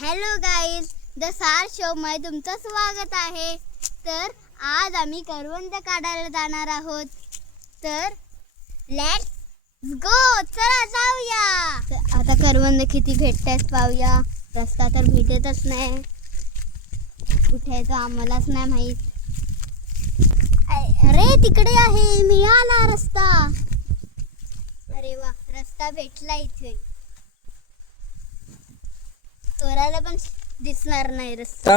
Hello guys, the सार show मध्ये तुमचं स्वागत आहे. तर आज आम्ही करवंद काढायला जाणार आहोत. तर लेट्स गो, चला जाऊया. आता करवंद किती भेटतात पाहूया. रस्ता तर भेटतच नाही, कुठे आहे तो आम्हालाच नाही माहित. अरे तिकडे आहे, मिळाला रस्ता. अरे वा, रस्ता भेटला इथे. चोराला पण दिसणार नाही रस्ता.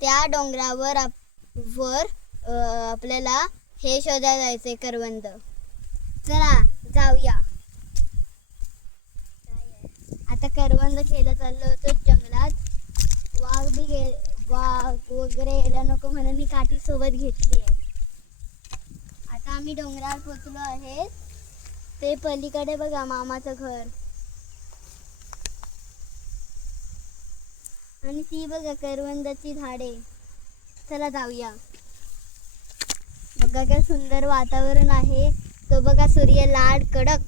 त्या डोंगरावर आपल्याला हे शोधायला जायचंय, करवंद. चला जाऊया. आता करवंद खेळत चाललो होतो जंगलात. वाघ वगैरे यायला नको म्हणून मी काठी सोबत घेतली आहे. आता आम्ही डोंगरावर पोचलो आहे. ते पलीकडे बघा मामाचं घर, आणि ती बघा करवंदाची झाडे. चला जाऊया. बघा काय सुंदर वातावरण आहे. तो बघा सूर्य लाल कडक.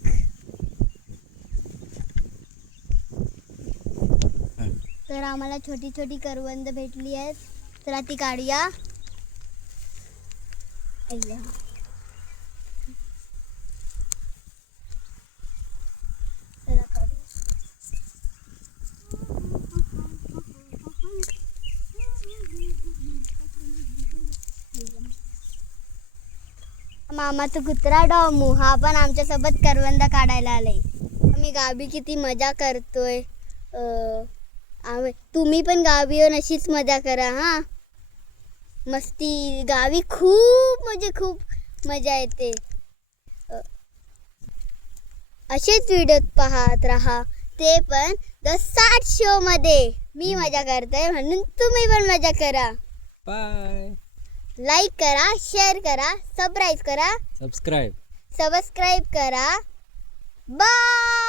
तर आम्हाला छोटी छोटी करवंद भेटली आहेत. चला ती काढूया. चला काढूया. मामाचा कुत्रा डॉमू हा पण आमच्या सोबत करवंद काढायला आलाय. आम्ही गावी किती मजा करतोय. तुम्ही पण गावी येऊन अशीच मजा करा हा. मस्ती गावी खूप म्हणजे खूप मजा येते. असेच व्हिडिओ पाहत राहा, ते पण द साठ शो मध्ये. मी मजा करतोय म्हणून तुम्ही पण मजा करा. बाय. लाईक करा, शेअर करा, सबस्क्राईब करा. सबस्क्राईब करा. बाय.